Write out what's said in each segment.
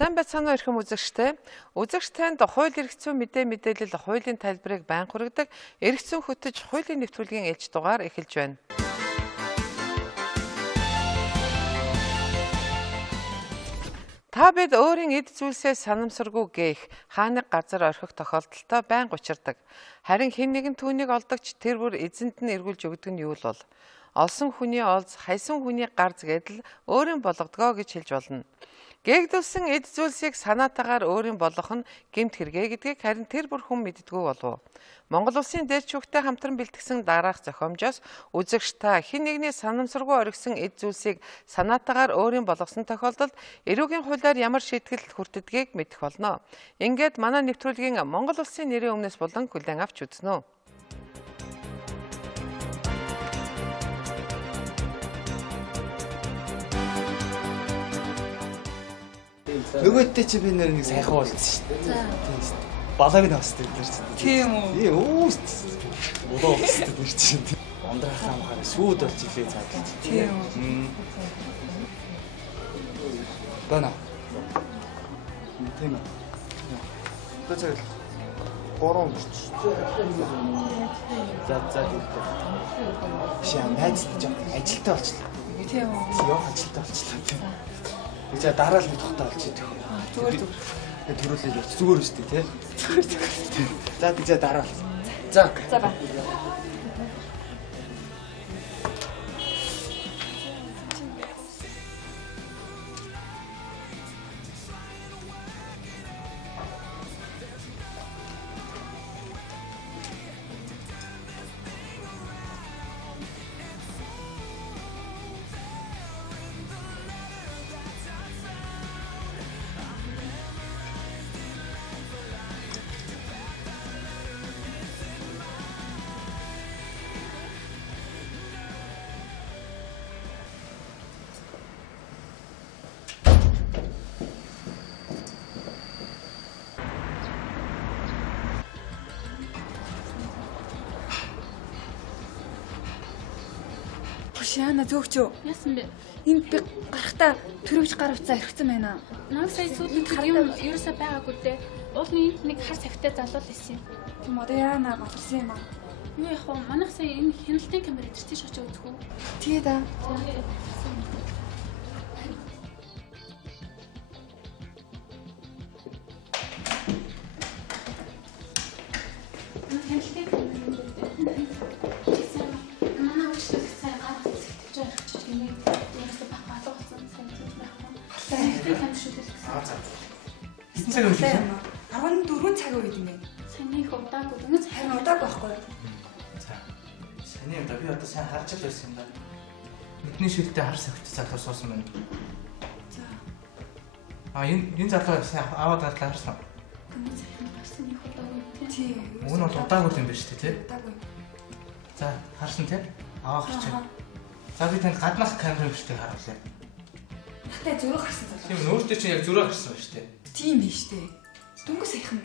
Сайн байцгаана уу эрхэм үзэгчтэй. Үзэгч танд хууль эрх зүйн мэдээлэл хуулийн тайлбарыг байнга хүргэдэг эрх зүйн хөтөж хуулийн нэвтрүүлгийн ээлж дугаар эхэлж байна. Та бид өөрийн эд зүйлсээ санамсаргүй гээх хааныг газар орхих тохиолдолтой байнга учирдаг. Харин хэн нэгэн түүнийг олдогч тэр бүр эзэнд нь эргүүлж өгдөг нь юу л бол. Олсон хүний олз, хайсан хүний гарз гэдэл өөрийн болгодгоо гэж хэлж болно. Гээгдүүлсэн эд зүйлсийг санаатаагаар өөрийн болгох нь гэмт хэрэгэ гэдгийг харин тэр бүр хүн мэддэггүй болов. Монгол улсын дээд шүүгтэй хамтран бэлтгэсэн дараах зохиомжоос үзэгч та хэн нэгний санамсаргүй оргисон эд зүйлсийг санаатаагаар өөрийн болгосон тохиолдолд эрүүгийн хуулиар ямар шийтгэл хүртдгийг мэдэх болно. Ингээд манай нэвтрүүлгийн Монгол улсын нэрийн өмнөөс болон хүлээн авч үзнэ. Нөгөөдөө чи би нэг сайхан болсон шүү дээ. Тийм шүү дээ. Балааг нь хасдаг нэр чинь. Тийм үү? Өө. Удаа хасдаг нэр чинь. Ундрахаа махаар сүйд болж илээ цаадлаа. Тийм үү? Бана. Тийм үү. Одоо цаг 3 гэж. За дүүтэй. Шаа найзтай жоо ажилтаа болчихлоо. Тийм үү? Яа ажилтаа болчихлоо. За дараа л бид тогтоо олж идэх. Зүгээр. Төрүүлээ явж зүгээр үстэй тий. За би дараа. За бай. Шаана зөөгчөө. Яасан бэ? Энд би гарахтаа төрөвч гар утсаа өргөцсөн байна. Намайг сая сүүлд юм ерөөсөө байгаагүй дээ. Уул нэг хар савтай залуу байсан юм. Тийм одоо яана батарсан юм аа. Юу яах вэ? Манайх сая энэ хяналтын камер дээр тийш очиж үзэх үү? Тэгээ да. Хяналтын камер дээр. Манай өчтөд сая гар утсаа тэгж орчих юм. Ерөөсөө балуу болсон сайн зүйл байхгүй. Хяналтын камер шүү дээ. За. Хэдэн цаг үлээ? 14 цаг үед юм байна. Саний их удаагүй. Өмнөс Харин удаагүй байхгүй. За. Саний удаа би одоо сайн харж л байсан юм да. Бидний шилдэ хар савт залуу суусан байна. За. Энэ залуу сайн аваад гарлаа харсан. өмнөс гарсан их удаагүй. Тийм. Уг нь бол удаагүй юм байна шүү дээ тий. Удаагүй. За харсан тий. Аваа гарч байна. За би танд гаднах камерын хүчтэй харуулъя. Нахтай зөрөө гарсан залуу. Тийм нөөцтэй чинь яг зөрөө гарсан байна шүү дээ. Тийм биш дээ. Дөнгө саяхан.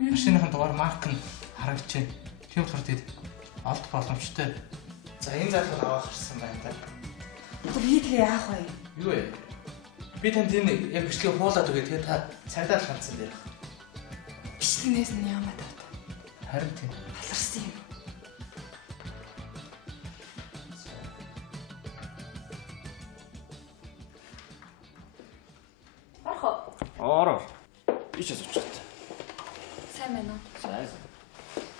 Машиныхан дугаар марк нь харагдаж байна. Тийм болохоор тийм олд боломжтой. За энэ залуу аваа гарсан байна та. Би тэгээ яах вэ? Юу вэ? Би танд энэ яг бичлэгийг хуулаад өгье. Тэгээ та цагдаа л хандсан дээр. Бичлэгнээс нь ямаа тавта. Харин тийм. Халарсан юм. Ороо. Би ч асууж байна. Сайн байна уу? Сайн.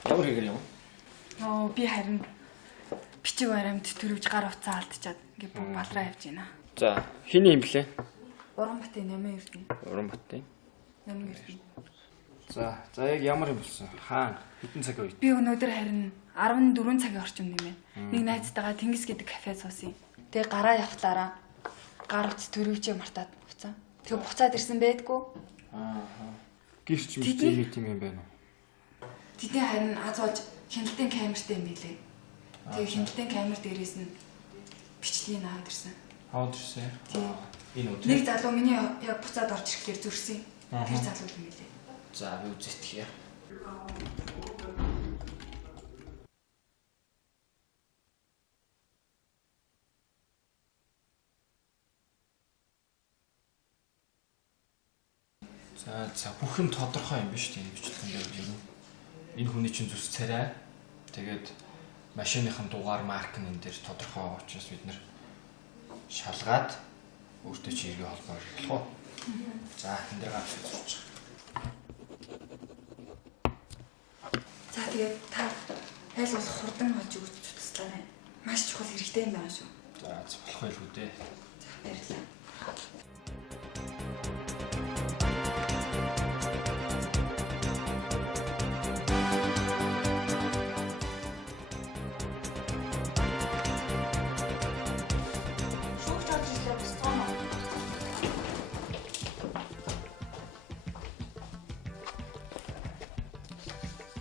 Ямар хэрэгэр юм? Би харин бичиг баримт төрөвж гар утсаа алдчихад ингээ балраа явж байна. За, хиний юм блэ? Урамбатын 8 эрдэнэ. Урамбатын. 8 эрдэнэ. За яг ямар юм болсон? Хаана? Хэдэн цаг үед? Би өнөөдөр харин 14 цагийн орчимд юм байна. Нэг найзтайгаа Тэнгис гэдэг кафе суусан. Тэгээ гараа явхлаараа гар утас төрөвчөө мартаад буцаа. Тэгээ буцаад ирсэн байдгүй. Гэрч мэдээ тийм юм байна уу? Тэдний харин аз болж хяналтын камертай юм билээ. Тэгээ хяналтын камер дээрээс нь бичлэгийг аваад ирсэн. Аваад ирсэн. Тийм. Энэ үү? Нэг залуу миний яг буцаад орж ирэхээр зөрсөн. Тэр залуу юм билээ. За би үзэтгэе. За бүх юм тодорхой юм биш тийм бичлэгэн дээр ер нь. Энэ хүний чинь зүс царай. Тэгээд машиныхын дугаар марк нь энэ дээр тодорхой байгаа учраас бид нэр шалгаад өөртөө чи иргэн холбоор болох уу? За энэ дээр гавч үзүүлж байгаа. За тэгээд та айл болох хурдан болж өгч туслаарай. Маш чухал хэрэгтэй юм байна шүү. За болох байлгүй дээ. За баярлалаа.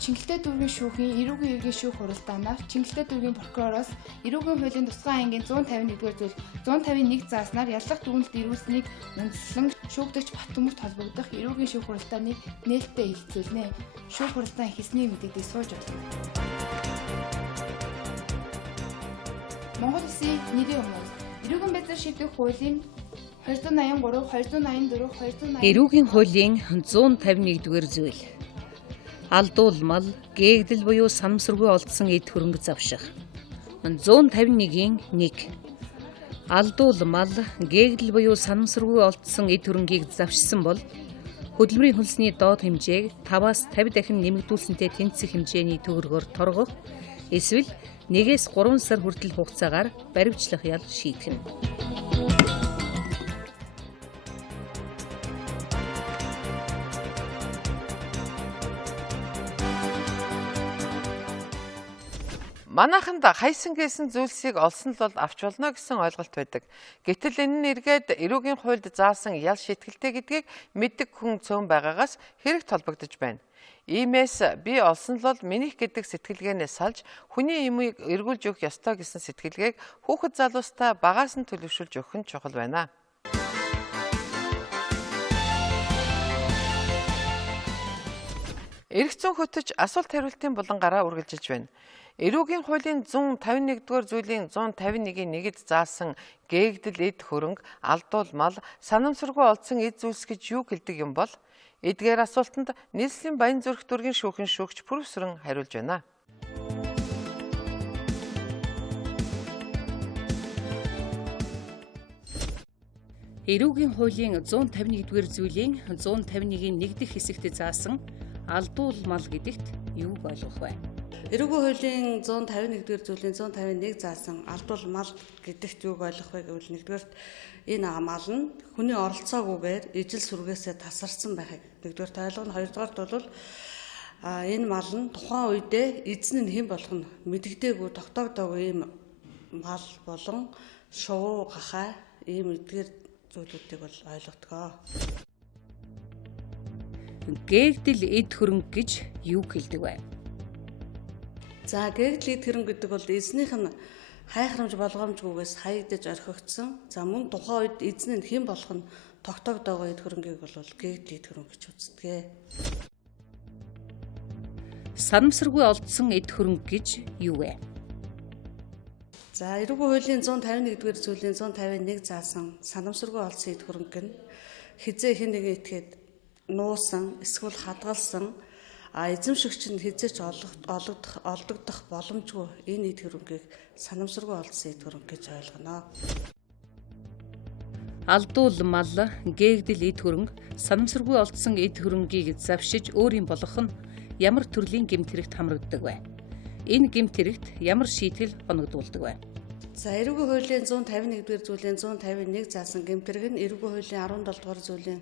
Чингэлтэй дүүргийн шүүхийн эрүүгийн иргэн шүүх хуралдаанаар Чингэлтэй дүүргийн прокуророос эрүүгийн хуулийн тусгай ангийн 151-р зүйл 151 зааснаар яллах дүгнэлт ирүүлсэнийг үндэслэн шүүгдэгч Баттөмөрт холбогдох эрүүгийн шүүх хуралдааныг нээлттэй хэлэлцүүлнэ. Шүүх хуралдаан хийсний мэдээлэл сууж байна. Монгол Улсын нэрийн өмнөөс эрүүгийн байдлаар шийдвэх хуулийн 283, 284, 280 эрүүгийн хуулийн 151-р зүйл алдуулмал, гээгдэл буюу санамсаргүй олдсон эд хөрөнгө завших. 151-ийн 1. Алдуулмал, гээгдэл буюу санамсаргүй олдсон эд хөрөнгийг завшсан бол хөдөлмөрийн хөлсний доод хэмжээг 5-аас 50 дахин нэмэгдүүлсэнтэй тэнцэх хэмжээний төгрөгөөр торгох, эсвэл 1-ээс 3 сар хүртэл хугацаагаар баривчлах ял шийтгэнэ. Манайханд хайсан гэсэн зүйлсийг олсон л бол авч болно гэсэн ойлголт байдаг. Гэтэл энэ нь эргээд эрүүгийн хуульд заасан ял шийтгэлтэй гэдгийг мэддэг хүн цөөн байгаагаас хэрэгт холбогдож байна. Иймээс би олсон л бол минийх гэдэг сэтгэлгээнээс салж хүний юмыг эргүүлж өгөх ёстой гэсэн сэтгэлгээг хүүхэд залуустаа багаас нь төлөвшүүлж өгөх нь чухал байна. Эрх зүйн хөтөч асуулт хариултын булангараа үргэлжилж байна. Эрүүгийн хуулийн 151-р зүйлийн 151-ийн 1-д заасан гээгдэл эд хөрөнгө, алдуулмал, санамсаргүй олдсон эд зүйлс гэж юу хэлдэг юм бол? Эдгээр асуултанд нийслэлийн Баянзүрх дүүргийн шүүхийн шүүгч Пүрвсрэн хариулж байна. Эрүүгийн хуулийн 151-р зүйлийн 151-ийн 1 дэх хэсэгт заасан алдуулмал гэдэгт юу ойлгох вэ? Эрүүгийн хуулийн 151-р зүйлийн 151 заасан алдуулмал гэдэгт юуг ойлгох вэ гэвэл нэгдүгээрт энэ мал нь хүний оролцоогүйгээр ижил сүргээсээ тасарсан байхыг нэгдүгээрт ойлгоно. Хоёрдугаарт бол энэ мал нь тухайн үедээ эзэн нь хэн болох нь мэдэгдээгүй тогтоогдоогүй ийм мал болон шувуу гахаа ийм эдгээр зүйлүүдийг бол ойлгодгоо. Гээгдэл эд хөрөнгө гэж юу хэлдэг вэ? За гээгдэл эд хөрөнгө гэдэг бол эзнийх нь хайхрамж болгоомжгүйгээс хаягдаж орхигдсон. За мөн тухайн үед эзэн нь хэн болох нь тогтоогдоогүй эд хөрөнгийг бол гээгдэл эд хөрөнгө гэж үздэг. Санамсаргүй олдсон эд хөрөнгө гэж юу вэ? За эрүүгийн хуулийн 151-р зүйлийн 151 заасан санамсаргүй олдсон эд хөрөнгө нь хизээ хэн нэгэн этгээд нуусан эсвэл хадгалсан эзэмшигч нь хизээч олдогдох боломжгүй энэ эд хөрөнгийг санамсаргүй олдсон эд хөрөнгө гэж ойлгоно. Алдуулмал, гээгдэл эд хөрөнгө, санамсаргүй олдсон эд хөрөнгийг завшиж өөрийн болгох нь ямар төрлийн гэмт хэрэгт хамрагддаг вэ? Энэ гэмт хэрэгт ямар шийтгэл оногдуулдаг вэ? За эрүүгийн хуулийн 151-р зүйлийн 151 заасан гэмт хэрэг нь эрүүгийн хуулийн 17 дугаар зүйлийн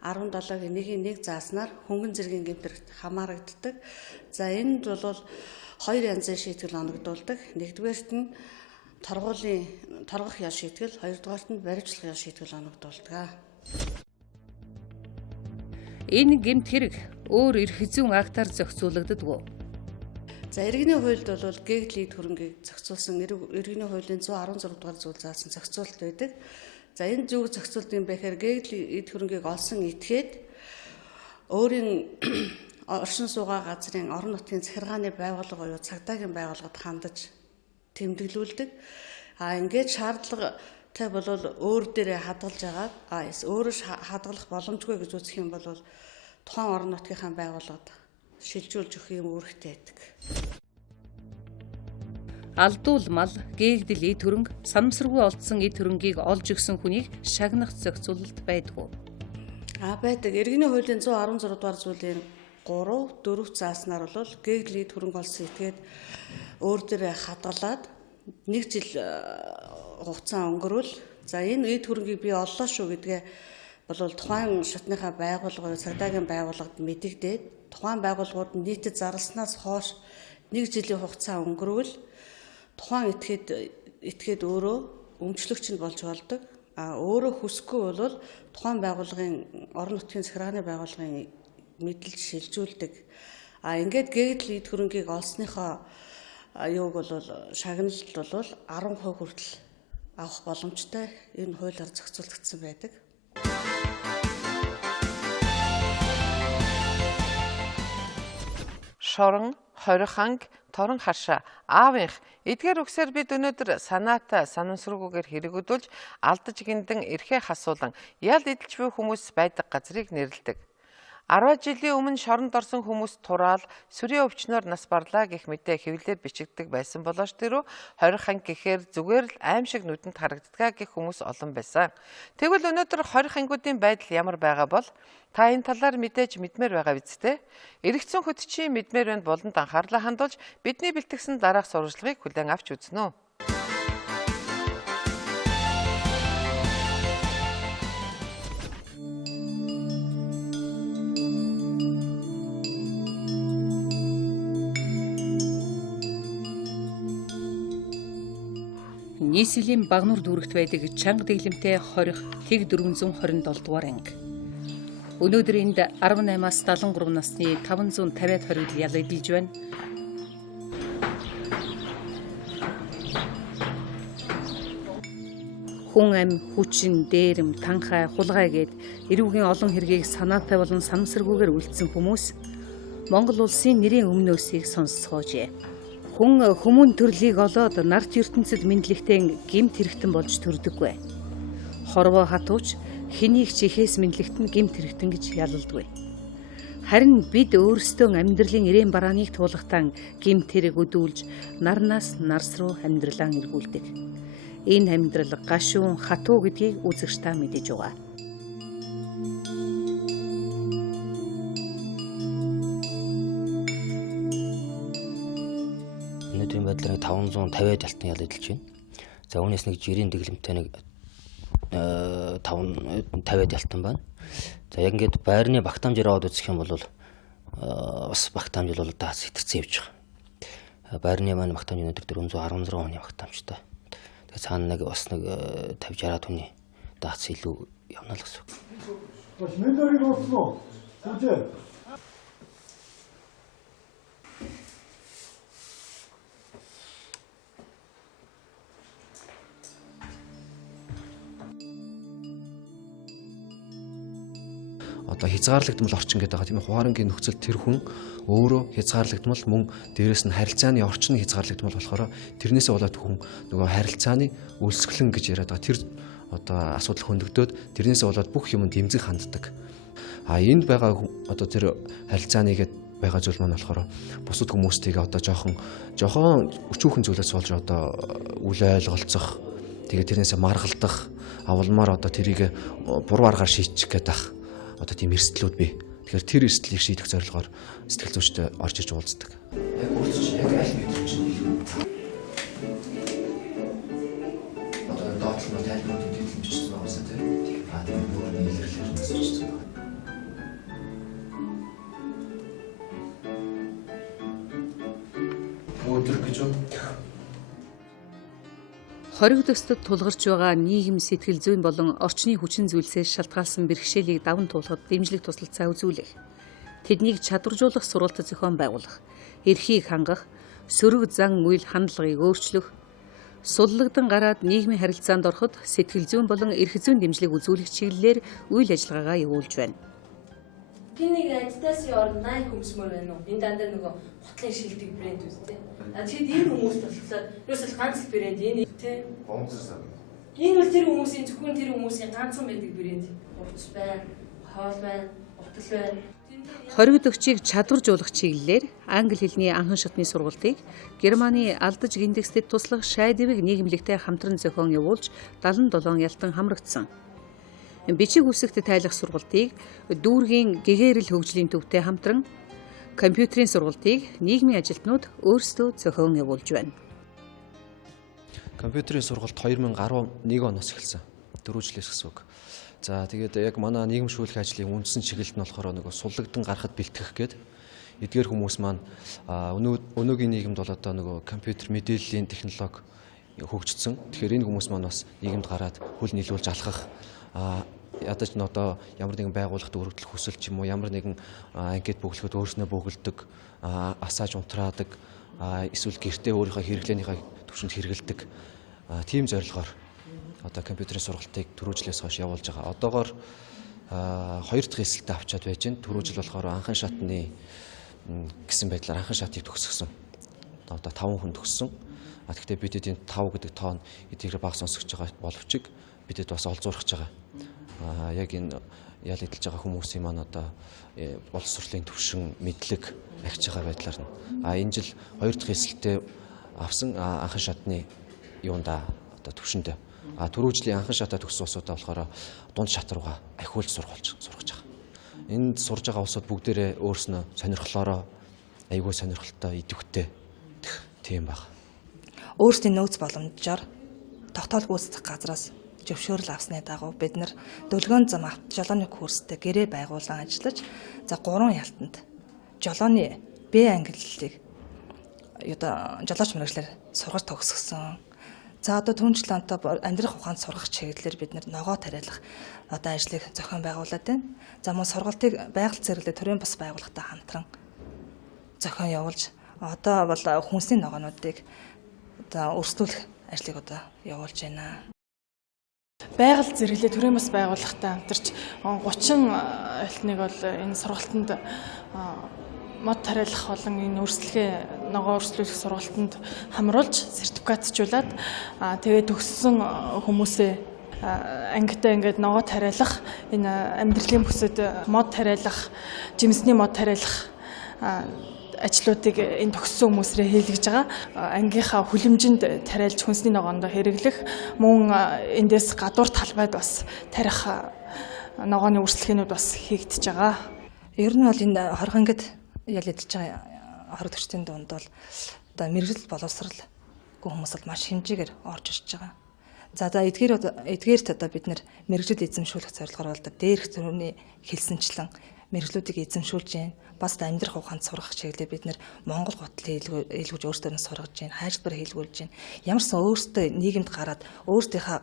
17-гийн 1-1 зааснаар хөнгөн зэргийн гэмт хэрэгт хамаарагддаг. За энд бол хоёр янзын шийтгэл оногдуулдаг. Нэгдүгээрт нь торгох ял шийтгэл, хоёрдугаарт нь баривчлах ял шийтгэл оногдуулдаг. Энэ гэмт хэрэг өөр эрх зүйн актаар зохицуулагддаг уу? За иргэний хуульд бол гээгдэл эд хөрөнгийг зохицуулсан иргэний хуулийн 116 дугаар зүйл заасан зохицуулалт байдаг. За энэ зүг зохицуулт юм бэхээр гээгдэл эд хөрөнгийг олсон этгээд өөрийн оршин суугаа газрын орон нутгийн захиргааны байгууллага буюу цагдаагийн байгууллагад хандаж тэмдэглүүлдэг. Ингээд шаардлага Тэ бол өөр дээрээ хадгалж агаад өөрөө хадгалах боломжгүй гэж үзэх юм бол тухайн орон нутгийнхаа байгууллагад шилжүүлж өгөх юм үүрэгтэй байдаг. Алдуул мал, гээгдэл эд хөрөнгө, санамсаргүй олдсон эд хөрөнгийг олж өгсөн хүнийг шагнах зохицуулалт байдгүй. Байдаг. Иргэний хуулийн 116 дугаар зүйлийн 3-4 зааснаар бол гээгдэл эд хөрөнгө олсон этгээд өөр дээрээ хадгалаад 1 жил хугацаа өнгөрвөл за энэ эд хөрөнгийг би оллоо шүү гэдгээ бол тухайн шатныхаа байгууллага, цагдаагийн байгууллагад мэдэгдээд тухайн байгууллагууд нийтэд зарласнаас хойш 1 жилийн хугацаа өнгөрвөл тухайн этгээд өөрөө өмчлөгч нь болж болдог. Өөрөө хүсэхгүй бол тухайн байгууллагын орон нутгийн захиргааны байгууллагын мэдэлж шилжүүлдэг. Ингээд гээгдэл эд хөрөнгийг олсныхоо юуг бол шагналт бол 10% хүртэл авах боломжтой энэ хуулиар зохицуулагдсан байдаг. Шорон, хориханг, торон харшаа, аавынх эдгээр үгсээр бид өнөөдөр санаатай санамсаргүйгээр хэрэгжүүлж алдаж гиндэн эрхээ хасуулан ял эдэлж буй хүмүүс байдаг газрыг нэрлэдэг. 10 жилийн өмнө шоронд орсон хүмүүс тураал, сүрийн өвчнөөр нас барлаа гэх мэт хэвлэлээр бичигддэг байсан болооч тэрөө хориханг гэхээр зүгээр л аим шиг нүдэнд харагддаг гэх хүмүүс олон байсан. Тэгвэл өнөөдөр хорихангуудын байдал ямар байгаа бол та энэ талаар мэдээж мэдмээр байгаа биз дээ. Эргэцэн хөтчийн мэдмээр банд болонд анхаарлаа хандуулж бидний бэлтгэсэн дараах сурвалжлагыг хүлээн авч үзнэ. Нийслэлийн багнуур дүүрэгт байдаг чанга дэглэмтэй хорих тэг 427 дугаар анги. Өнөөдөр энд 18-аас 73 насны 550-аад хоригдл ял эдэлж байна. Хүн ам, хүчин, дээрэм, танхай, хулгай гээд эрүүгийн олон хэргийг санаатай болон санамсаргүйгээр үлдсэн хүмүүс Монгол улсын нэрийн өмнөөсийг сонсцоожээ. Хүн хүмүүн төрлийг олоод нарт ертөнцид мэдлэгтэй гэмт хэрэгтэн болж төрдөггүй. Хорвоо хатууч хэнийг ч ихээс мэдлэгтэн гэмт хэрэгтэн гэж ялалдаггүй. Харин бид өөрсдөө амьдралын ирээн барааныг туулахтан гэмт хэрэг өдүүлж нарнаас нарс руу амьдралаа эргүүлдэг. Энэ амьдрал гашуун хатуу гэдгийг үзэгч та мэдэж байгаа. Өнөөдрийн байдлаар 550-аад ялтан ял эдэлж байна. За үүнээс нэг жирийн дэглэмтэй нэг 50-аад ялтан байна. За яг ингээд байрны багтаамжаар аваад үзэх юм бол бас багтаамж бол одоо сэтгцэн явж байгаа. Байрны маань багтаамж өнөөдөр 416 оны багтаамжтай. Тэгээ цаана нэг бас нэг 50-60 хүний даац илүү явна л гэсэн. Бас мэдэрийг олсон уу? Үгүй. Одоо хязгаарлагдмал орчин гэдэг байгаа тийм хуваарингийн нөхцөл тэр хүн өөрөө хязгаарлагдмал мөн дээрэс нь харилцааны орчин хязгаарлагдмал болохоор тэрнээсээ болоод хүн нөгөө харилцааны үйлсгэлэн гэж яриад байгаа. Тэр одоо асуудал хөндөгдөөд тэрнээсээ болоод бүх юмд эмзэг ханддаг. Энд байгаа одоо тэр харилцааныгээд байгаа зүйл маань болохоор бусад хүмүүстэйгээ одоо жоохон өчүүхэн зүйлээс болж одоо үл ойлголцох тэгээд тэрнээсээ маргалдах авалмаар одоо тэрийг буруу аргаар шийдчих гээд байх. Одоо тийм эрсдлүүд бий. Тэгэхээр тэр эрсдлийг шийдэх зорилгоор сэтгэл зүйчтэй орж иж уулздаг. Яг өөрчлөж яг аль мэдрэмж нь одоо доотлол тайлбарууд хэлж бичсэн байгаа юм тийм. Тэгээд өөрөөр илэрлэлээр нь бичсэн байна. Өдөр гэж үү? Хориг төстөд тулгарч байгаа нийгэм сэтгэл зүйн болон орчны хүчин зүйлсээс шалтгаалсан бэрхшээлийг даван туулахад дэмжлэг туслалцаа үзүүлэх. Тэднийг чадваржуулах сургалтад зохион байгуулах, эрхийг хангах, сөрөг зан үйл хандлагыг өөрчлөх, суллагдан гараад нийгмийн харилцаанд ороход сэтгэл зүйн болон эрх зүйн дэмжлэг үзүүлэх чиглэлээр үйл ажиллагаагаа явуулж байна. Тэнийг ажтаас орно 8 хүмүүс мөр байна уу? Энэ дандаа нөгөө хотлын шилдэг брэнд үстэй. Тэгэхэд энэ хүмүүс болохоор ерөөсөл ганц брэнд энэ тийм. Гомцсон. Энэ бол тэр хүмүүсийн зөвхөн тэр хүмүүсийн ганцхан байдаг брэнд. Хувцас байна, хоол байна, утал байна. Хоригдогчийг чадваржуулах чиглэлээр англи хэлний анхан шатны сургалтыг Германы алдаж гиндекстэд туслах шайдвыг нийгэмлэгтэй хамтран зохион явуулж 77 ялтан хамрагдсан. Бичиг үсэгт тайлах сургалтыг дүүргийн гэгээрэл хөгжлийн төвтэй хамтран компьютерийн сургалтыг нийгмийн ажилтнууд өөрсдөө зохион явуулж байна. Компьютерийн сургалт 2011 оноос эхэлсэн. 4 жилээс гэсэн үг. За тэгээд яг манай нийгэмшүүлэх ажлын үндсэн чиглэлд нь болохоор нөгөө суллагдан гарахад бэлтгэх гээд эдгээр хүмүүс маань өнөөгийн нийгэмд бол одоо нөгөө компьютер мэдээллийн технологи хөгжсөн. Тэгэхээр энэ хүмүүс маань бас нийгэмд гараад хөл нийлүүлж алхах ядаж нь одоо ямар нэгэн байгууллагт өргөдлөх хүсэл ч юм уу ямар нэгэн анкет бөглөхөд өөрснөө бөглөдөг, асааж унтраадаг, эсвэл гэртээ өөрийнхөө хэрэглээнийхээ түвшинд хэрэгэлдэг тийм зорилгоор одоо компьютерийн сургалтыг 4 жилээс хойш явуулж байгаа. Одоогоор 2 дахь эсэлтээ авчаад байж байна. 4 жил болохоор анхан шатны гэсэн байдлаар анхан шатыг төгсгсөн. Одоо 5 хүн төгссөн. Тэгэхдээ бидэд энэ 5 гэдэг тоо нь эдгээр баг сонсогч байгаа боловч бидэд бас олзуурах байгаа. Яг энэ ял эдэлж байгаа хүмүүсийн маань одоо боловсролын түвшин мэдлэг ахиж байгаа байдлаар нь энэ жил 2 дахь эсэлтээ авсан анхан шатны юунда одоо түвшиндээ 4 жилийн анхан шатаа төгссөн улсуудаа болохоор дунд шат руугаа ахиулж сургаж байгаа. Энд сурж байгаа улсууд бүгдээрээ өөрснөө сонирхлоороо айгүй сонирхолтой идэвхтэй тийм баг. Өөрсдийн нөөц боломжоор тогтоол гүйцэтгэх газраас зөвшөөрөл авсны дагуу бид нар дөлгөөн зам авт жолооны курстэй гэрээ байгуулан ажиллаж 3 ялтанд жолооны Б англи хэлийг жолооч мэргэжлэр сургаж төгсгсөн. За одоо түнчлэн амьдрах ухаанд сургах чиглэлээр бид ногоо тариалах одоо ажлыг зохион байгуулад байна. За мөн сургалтыг байгаль зэрэглээ төрийн бас байгууллагатай хамтран зохион явуулж одоо бол хүнсний ногоонуудыг одоо өрсөлдүүлэх ажлыг одоо явуулж байна. Байгаль зэрэглээ төрийн бас байгууллагатай хамтарч 30 алтныг бол энэ сургалтанд мод тариалах болон энэ өрсөлдөлгөө ногоо өрсөлдүүлэх сургалтанд хамруулж сертификатжуулаад тэгээд төгссөн хүмүүсээ ангидаа ингээд ногоо тариалах энэ амьдралын бүсэд мод тариалах, жимсний мод тариалах ажлуудыг энэ төгссөн хүмүүсрээ хийлгэж байгаа. Ангийнхаа хүлэмжинд тариалж хүнсний ногоонд хэрэглэх мөн эндээс гадуур талбайд бас тарих ногооны өрсөлдөхнүүд бас хийгдэж байгаа. Ер нь бол энэ хорхонгид ял эдэлж байгаа хоригдогчдын дунд бол одоо мэрэгжил боловсралгүй хүмүүс бол маш хэмжээгээр орж ирж байгаа. За эдгээрт одоо бид нэр мэрэгжил эзэмшүүлэх зорилгоор болдог дээрх төрөний хэлсэнчлэн мэрэгжлүүдийг эзэмшүүлж байна. Бас амьдрах ухаанд сургах чиглэлээр бид нэр Монгол гутлын хэлгүүж өөрсдөө нь сургаж байна. Хайрцагтар хэлгүүлж байна. Ямарсан өөрсдөө нийгэмд гараад өөрсдийнхээ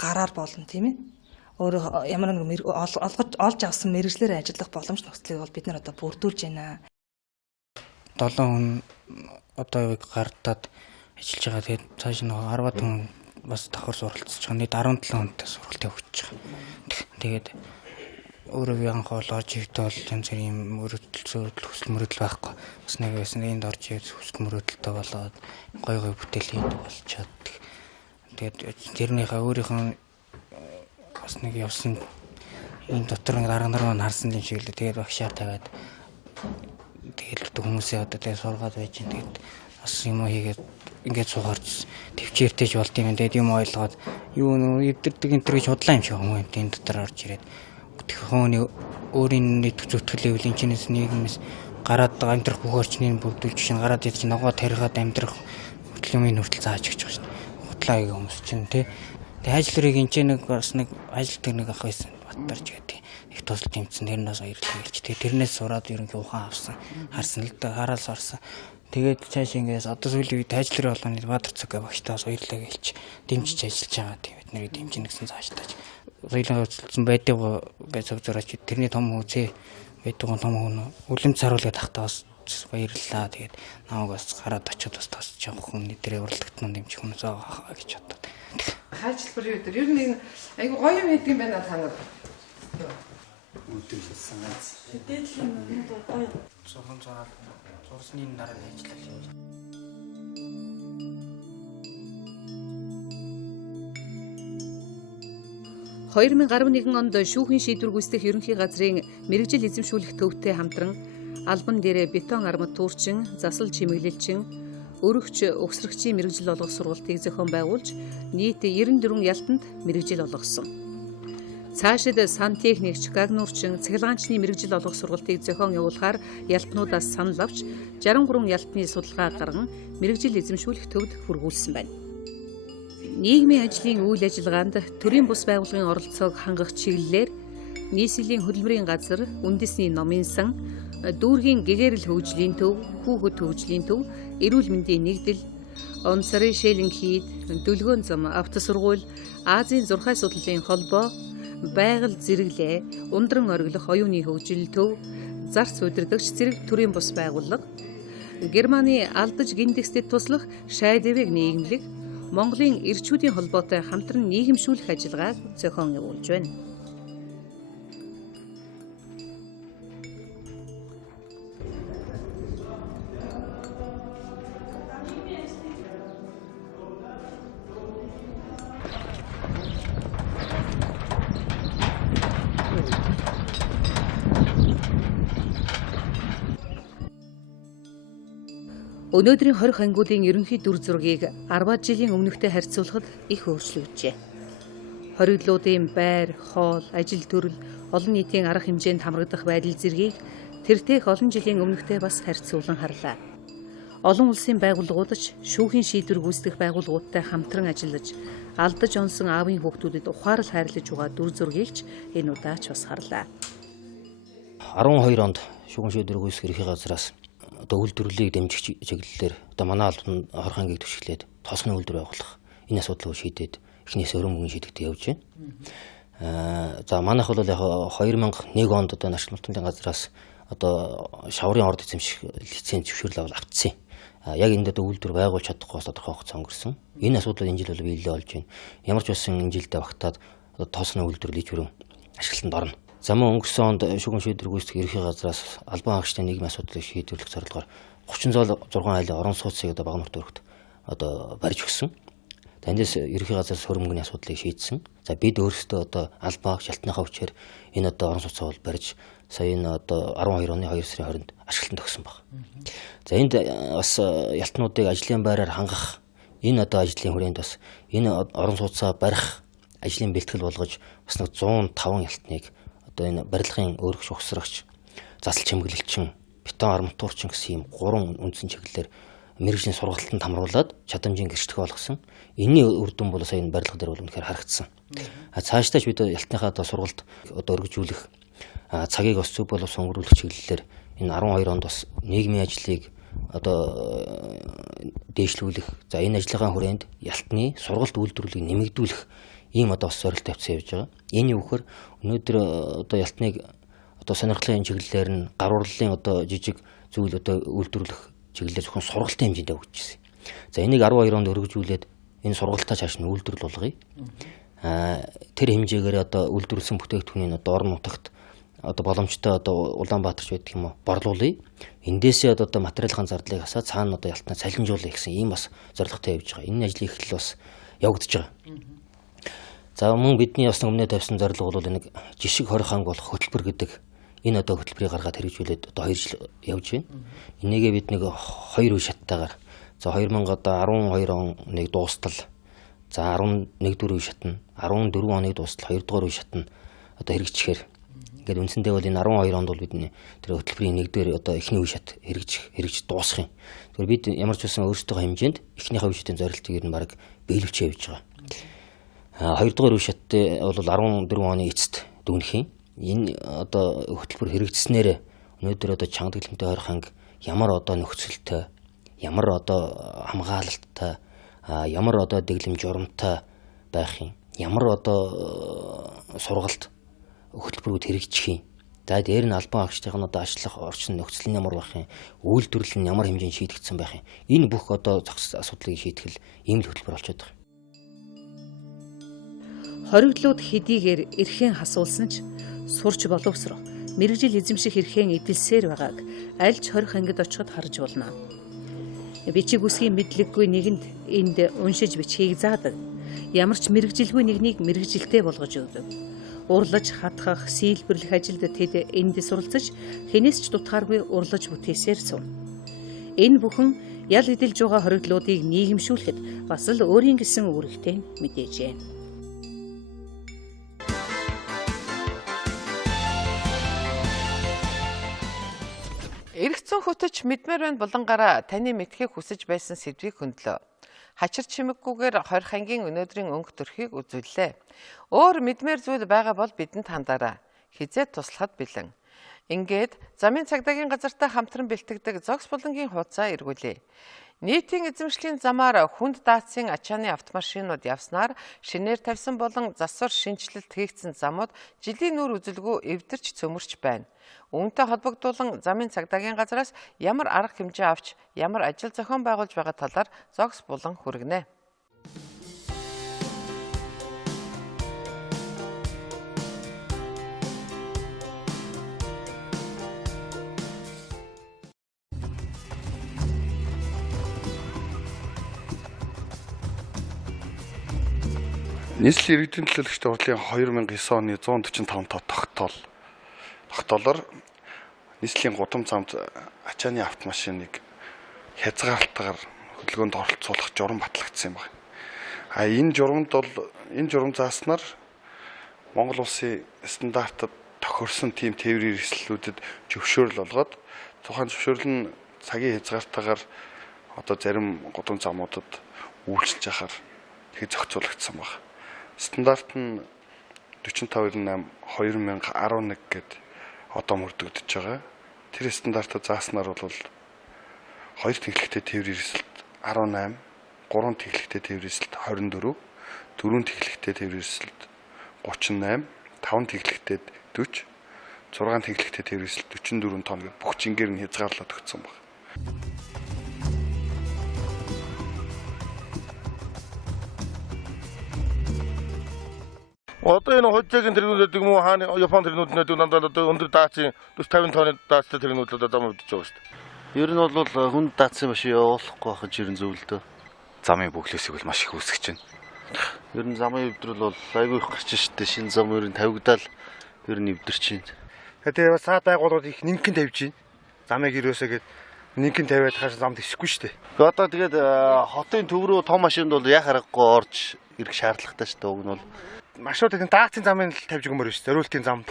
гараар болно тийм ээ. Өөрөө ямар нэг олж авсан мэрэгжлээр ажиллах боломж нөхцөлийг бол бид нар одоо бүрдүүлж байна. 7 хүн одоо гардаад ажиллаж байгаа. Тэгээд цааш нь 10 хүн бас давхар суралцж байгаа. Нийт 17 хүнтэй сургалтыг өгч байгаа. Тэгээд өөрөө анх орж ирэхдээ бол янз бүрийн мөрөдөл хүсэл мөрөдөл байхгүй. Бас нэг байсан энд орж ирээд хүсэл мөрөдөлтэй болоод гой бүтээл хийдэг болчиход. Тэгээд тэрнийхээ өөрийнхөө бас нэг явсан энэ дотор нэг дарга нар маань харсан юм шиг л тэгээд багшаар тавиад тэгээд хүмүүсээ одоо тэгээд сургаад байж гэн тэгээд бас юм хийгээд ингээд суугаарч төвчээртэйж болд юм. Тэгээд юм ойлгоод юу нөө эвдэрдэг энэ төр гэж худлаа юм шиг юм энэ дотор орж ирээд бүтгэхөөний өөрийн нийт зүтгэл эвлэнчнээс нийгэмээс гараад амьдрах бүх орчныг бүрдүүлж чинь гараад идэж ногоо тарихад амьдрах хөтлөмийн хүртэл зааж өгч байгаа шүү дээ. Худлаа гэх хүмүүс чинь тий. Тэгээ ажлыг энэ ч нэг бас нэг ажил дээр нэг ах байсан баттарч гэдэг. Их тусал тэмцэн тэрнээс баярлалаа гэлж. Тэгээ тэрнээс сураад ерөнхий ухаан авсан. Харсан л да хараал сурсан. Тэгээд цааш ингээс одоо сүүлийн үед ажил руу болгоны Баатар цог багштаас баярлалаа гэлж дэмжиж ажиллаж байгаа. Тийм бидний дэмжинэ гэсэн цаашдаач. Соёлын хөдөлсөн байдаг гэж цаг зураач тэрний том үзээ байдаг том хүн үлэмж саруулгаад тахтаас баярлалаа. Тэгээд намайг бас гараад очиод бас тас жоох хүн нэрээ уралдагт нь дэмжих хүн заа гэж бодод. Хайчлбар юу дээр ер нь айгу гоё юм хийдэг юм байна та нар. Үдэлсэн ганц. Дээдлийн нь гоё. Цохон цаал зурсны дараа нь ажиллаж. 2011 онд шүүхийн шийдвэр гүйцэтгэх ерөнхий газрын мэрэгжил эзэмшүүлэх төвтэй хамтран албан дээрээ бетон арматурчин, засал чимэглэлчин, өргөч угсрагчийн мэрэгжил олгох сургалтыг зохион байгуулж нийт 94 ялтанд мэрэгжил олгосон. Цаашид сантехникч, гагнуурчин, цахилгаанчны мэрэгжил олгох сургалтыг зохион явуулахаар ялтнуудаас санал авч 63 ялтны судалгаа гарган мэрэгжил эзэмшүүлэх төвд хүргүүлсэн байна. Нийгмийн ажлын үйл ажиллагаанд төрийн бус байгууллагын оролцоог хангах чиглэлээр нийслэлийн хөдөлмөрийн газар, үндэсний номын сан, дүүргийн гэгэрэл хөгжлийн төв, хүүхэд хөгжлийн төв, эрүүл мэндийн нэгдэл, он сарын шээлэн хийд, дүлгөөн зам, автосургууль, Азийн зурхай судлалын холбоо, байгаль зэрэглээ, ундран ориглох оюуны хөгжил төв, зарц удирдагч зэрэг төрийн бус байгууллага, Германы алдаж гиндекстэд туслах Шайдевэг нийгэмлэг, Монголын эрчүүдийн холбоотой хамтран нийгэмшүүлэх ажиллагааг зохион явуулж байна. Өнөөдрийн 20 ангиудын ерөнхий дүр зургийг 10 жилийн өмнөхтэй харьцуулахад их өөрчлөгджээ. Хоригдлуудын байр, хоол, ажил төрөл, олон нийтийн арга хэмжээнд хамрагдах байдал зэргийг тэртех олон жилийн өмнөхтэй бас харьцуулан харлаа. Олон улсын байгууллагууд ч шүүхийн шийдвэр гүйцэтгэх байгууллагуудтай хамтран ажиллаж, алдаж онсон аавын хүүхдүүдэд ухаарал хайрлаж байгаа дүр зургийг ч энэ удаач бас харлаа. 12 онд шүүхийн шийдвэр гүйцэтгэх ерхий газраас үйлдвэрлэлийг дэмжих чиглэлээр манай албан хорхон ангийг төшөглөөд тоосны үйлдвэр байгуулах энэ асуудлыг шийдээд эхнээс өрөө мөнгөний шийдэгдээ явж байна. За манайх бол яг 2001 онд Нашиг мултмлын газраас шаврын орд эзэмших лиценз зөвшөөрөл авчихсан. Яг энд үйлдвэр байгуулж чадахгүй тодорхой хугацаа өнгөрсөн. Энэ асуудал энэ жил бол биелэлээ болж байна. Ямар ч байсан энэ жилдээ багтаад тоосны үйлдвэр лижвэрэн ашиглалтанд орно. За мөн өнгөрсөн онд шүүхийн шийдвэр гүйцэтгэх ерхий газраас албан хаагчдын нийгмийн асуудлыг шийдвэрлэх зорилгоор 36 айлын орон сууцыг Багамурт өргөд барьж өгсөн. Тэндээс ерхий газраас хөрөнгөний асуудлыг шийдсэн. За бид өөрсдөө албан хаагч шалтныхаа хүчээр энэ орон сууцаа бол барьж сая энэ 12 оны 2 сарын 20-нд ашиглалтанд өгсөн баг. За энд бас ялтнуудыг ажлын байраар хангах энэ ажлын хүрээнд бас энэ орон сууцаа барих ажлын бэлтгэл болгож бас 105 ялтныг энэ барилгын өргөж ухсрагч, засал чимэглэлчин, бетон арматурчин гэсэн ийм 3 үндсэн чиглэлээр мэргэжлийн сургалтанд хамруулад чадамжийн гэрчлэх болгосон. Энийн үр дүн бол сая энэ барилга дээр бол үнэхээр харагдсан. Цаашдаа ч бид ялтныхаа сургалт өргөжүүлэх цагийг бас зөв боловс өнгөрүүлэх чиглэлээр энэ 12 онд бас нийгмийн ажлыг дээшлүүлэх, за энэ ажлын хүрээнд ялтны сургалт үйлдвэрлэлийг нэмэгдүүлэх ийм бас зорилт тавьсан явж байгаа. Энэ юу гэхээр өнөөдөр ялтныг сонирхлын чиглэлээр нь гаруурлалын жижиг зүйл үйлдвэрлэх чиглэлээр зөвхөн сургалтын хэмжээнд өгч ирсэн. За энийг 12 онд өргөжүүлээд энэ сургалтаа цааш нь үйлдвэрлэл болгоё. Тэр хэмжээгээр үйлдвэрлсэн бүтээгдэхүүний орон нутагт боломжтой Улаанбаатарч байдаг юм уу борлуулъя. Эндээсээ материалын зардлыг хасаад цаана ялтнаа цалинжуулъя гэсэн ийм бас зорилготой явж байгаа. Энэ ажлын эхлэл бас явагдаж байгаа. За мөн бидний бас өмнө тавьсан зорилго бол нэг жишг хорих анги болох хөтөлбөр гэдэг энэ хөтөлбөрийг гаргаад хэрэгжүүлээд 2 жил явж байна. Энийгээ бид нэг 2 үе шаттайгаар за 2012 оныг дуустал, за 11 дэх үе шатна, 14 оныг дуустал 2 дугаар үе шатна хэрэгжихээр ингээд үндсэндээ бол энэ 12 онд бол бидний тэр хөтөлбөрийн 1-р эхний үе шат хэрэгж дуусах юм. Тэгэхээр бид ямар ч байсан өөрсдөө хэмжээнд эхнийхээ үе шатын зорилтыг ер нь баг биелүүлж явж байгаа. 2 дугаар үе шаттай бол 14 оны эцэст дүгнэх юм. Энэ хөтөлбөр хэрэгжснээр өнөөдөр чанга дэглэмтэй хорих анги ямар нөхцөлтэй, ямар хамгаалалттай, ямар дэглэм журамтай байх юм, ямар сургалт хөтөлбөрүүд хэрэгжих юм. За дээр нь албан хаагчдын ажиллах орчин нөхцөл нь ямар байх юм, үйлдвэрлэл нь ямар хэмжээнд шийдэгдсэн байх юм. Энэ бүх зохис асуудлыг шийтгэл ийм л хөтөлбөр болчиход байгаа. Хоригдлууд хэдийгээр эрхэн хасуулсан ч сурч боловсрох мэргэжил эзэмших эрхэн эдэлсээр байгааг аль ч хорих ангид очиход харж болно. Бичиг үсгийн мэдлэггүй нэгэнд энд уншиж бичгийг заадаг. Ямар ч мэрэгжилгүй нэгнийг мэрэгжилтэй болгож өгдөг. Урлаж хатгах, сийлбэрлэх ажилд тэд энд суралцаж хэнээс ч дутхааргүй урлаж бүтээсээр сум. Энэ бүхэн ял эдэлж байгаа хоригдлуудыг нийгэмшүүлэхэд бас л өөрийн гэсэн үүрэгтэй мэдээжээ. Эргэцэн хөтөч мэдмээр байна булангаараа таны мэдхийг хүсэж байсан сэдвийг хөндлөө. Хачир чимэггүйгээр 20 ангийн өнөөдрийн өнгө төрхийг үзүүллээ. Өөр мэдмээр зүйл байгаа бол бидэнд хандаарай. Хизээд туслахад бэлэн. Ингээд замын цагдаагийн газартай хамтран бэлтгэдэг зогс булангийн хуудасаа эргүүлээ. Нийтийн эзэмшлийн замаар хүнд даацын ачааны автомашинууд явснаар шинээр тавьсан болон засвар шинжилэлт хийгдсэн замууд жилийн нүр үзэлгүй эвдэрч цөмөрч байна. Үүнтэй холбогдуулан замын цагдаагийн газраас ямар арга хэмжээ авч ямар ажил зохион байгуулж байгаа талаар зогс булан хүргэнэ. Нийслэлийн иргэдийн төлөөлөгчдийн хурлын 2009 оны 145 дахь тогтоолоор нийслэлийн гудам замд ачааны автомашиныг хязгаарлалтаар хөдөлгөөнд оролцуулах журам батлагдсан юм байна. Энэ журам зааснаар Монгол улсын стандартад тохирсон тийм тээврийн эрсдлүүдэд зөвшөөрөл олгоод тухайн зөвшөөрөл нь цагийн хязгаартаагаар одоо зарим гудам замуудад үйлчилж яхаар тэг зохицуулагдсан байна. Стандарт нь 4598/2011 гэд одоо мөрдөгдөж байгаа. Тэр стандартад зааснаар бол 2 тэглэгтэй тээврийн эрсдэлт 18, 3 тэглэгтэй тээврийн эрсдэлт 24, 4 тэглэгтэй тээврийн эрсдэлт 38, 5 тэглэгтэй 40, 6 тэглэгтэй тээврийн эрсдэлт 44 тонн гэд бүх жингээр нь хязгаарлаад өгсөн байна. Одоо энэ хожаагийн тэргүүлээд юм уу хааны Япон тэргүүлээд дандаа одоо өндөр даацын 40 50 тонны даацтай тэргүүлээд одоо мөвдөж байгаа шүү дээ. Ер нь бол хүнд даацсан машин явуулахгүй байх жирэн зөв л дөө. Замын бөглөөсийг бол маш их үүсгэж байна. Ер нь замын эвдрэл бол айгүй их гарч штэ. Шинэ зам ер нь тавигдаал ер нь эвдэрч байна. Тэгээ бас саад байгууллагууд их нэгэн тавьж байна. Замыг ерөөсөө гээд нэгэн тавиад хаш замд исэхгүй штэ. Одоо тэгээд хотын төв рүү том машинд бол яа харахгүй орж ирэх шаардлагатай штэ. Уг нь бол машинууд их даацын замыг л тавьж өгмөр шүү. Зориултын зам.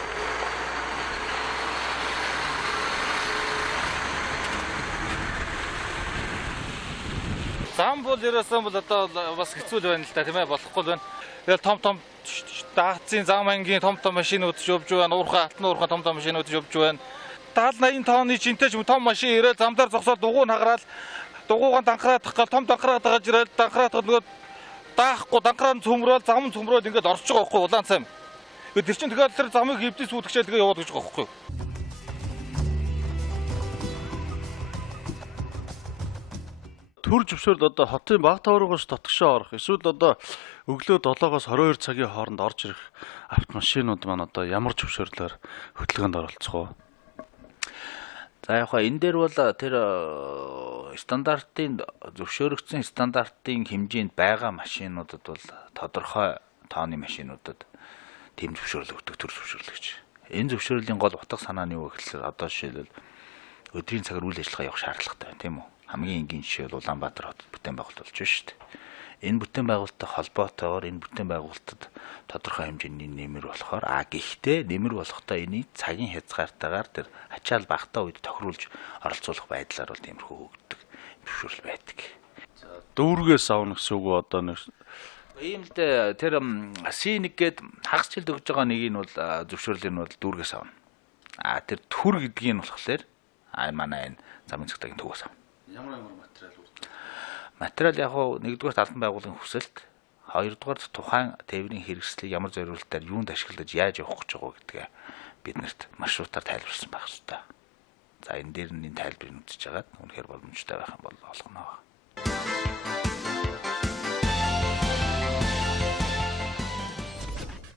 Зам бол ерөөсөн бол одоо бас хэцүү л байна л да тийм ээ болохгүй л байна. Тэгэл том даацын зам ангийн том машинууд шөвж байна. Уурхай алтан уурхай том машинууд шөвж байна. 70-80 тонны жинтэй ч том машин ирээд зам дээр зогсоод дугуй награал дугуйгаан данхраадах гал том данхраадах гэж ирээд данхраадах нөгөө даахгүй данхраа цөмрөөл зам цөмрөөл ингээд орж байгаа байхгүй улаан цайм. Тэр чинь тэгэхээр тэр замыг эвдээ сүйтгэжээ тэгээ яваад гэж байгаа байхгүй. Төр зөвшөөрөл одоо хотын баг таврагаас дотгошоо орох эсвэл одоо өглөө 7-оос 22 цагийн хооронд орж ирэх автомашинууд маань одоо ямар зөвшөөрлөөр хөдөлгөөнд оролцох вэ? За яг энэ дээр бол тэр стандартын зөвшөөрөгдсөн стандартын хэмжээнд байгаа машинуудад бол тодорхой тооны машинуудад тэм зөвшөөрөл өгдөг төр зөвшөөрөл гэж. Энэ зөвшөөрлийн гол утга санаа нь юу гэхээр одоо жишээлбэл өдрийн цагаар үйл ажиллагаа явах шаардлагатай байна тийм үү? Хамгийн энгийн жишээ бол Улаанбаатар хотод бүтээн байгуулалт болж байна шүү дээ. Энэ бүтээн байгуулалттай холбоотойгоор энэ бүтээн байгуулалтад тодорхой хэмжээний нэмэр болохоор гэхдээ нэмэр болохдоо энийг цагийн хязгаартаагаар тэр ачаал багтаа үед тохируулж оролцуулах байдлаар бол тиймэрхүү өгдөг зөвшөөрөл байдаг. За дүүргээс авах гэсэн үг одоо нэг ийм л дээ тэр C1 гээд хагас жилд өгж байгаа нэг нь бол зөвшөөрлийг нь бол дүүргээс авна. Тэр төр гэдгийг нь болохоор манай энэ замын цагдаагийн төвөөс авна. Ямар материал үрдэх? Материал яг хоо нэгдүгээр албан байгууллагын хүсэлт, хоёрдугаар тухайн тээврийн хэрэгслийг ямар зориулалтаар юунд ашиглаж яаж явах гэж байгаа гэдгээ биднэрт маршрутаар тайлбарласан байх хэрэгтэй. За энэ дээр нь тайлбарыг үзэж хагаад үнэхээр боломжтой байх юм бол олгоно.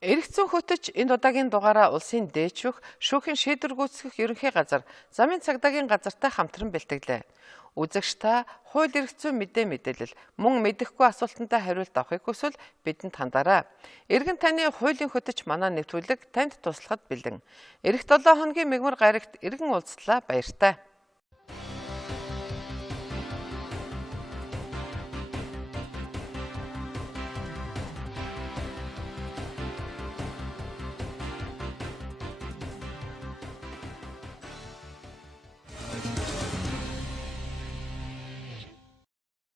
Эргэцэн хөтөч энэ удаагийн дугаараа улсын дээчвэх шүүхийн шийдвэр гүйцэтгэх ерөнхий газар замын цагдаагийн газартай хамтран бэлтгэлээ. Үзэгч та хууль эрх зүйн мэдээлэл мөн мэдэхгүй асуултандаа хариулт авахыг хүсвэл бидэнд хандаарай. Иргэн таны хуулийн хөтөч манай нэвтрүүлэг танд туслахад бэлэн. Эх 7 хоногийн мигмар гарагт иргэн уулзлаа баяртай.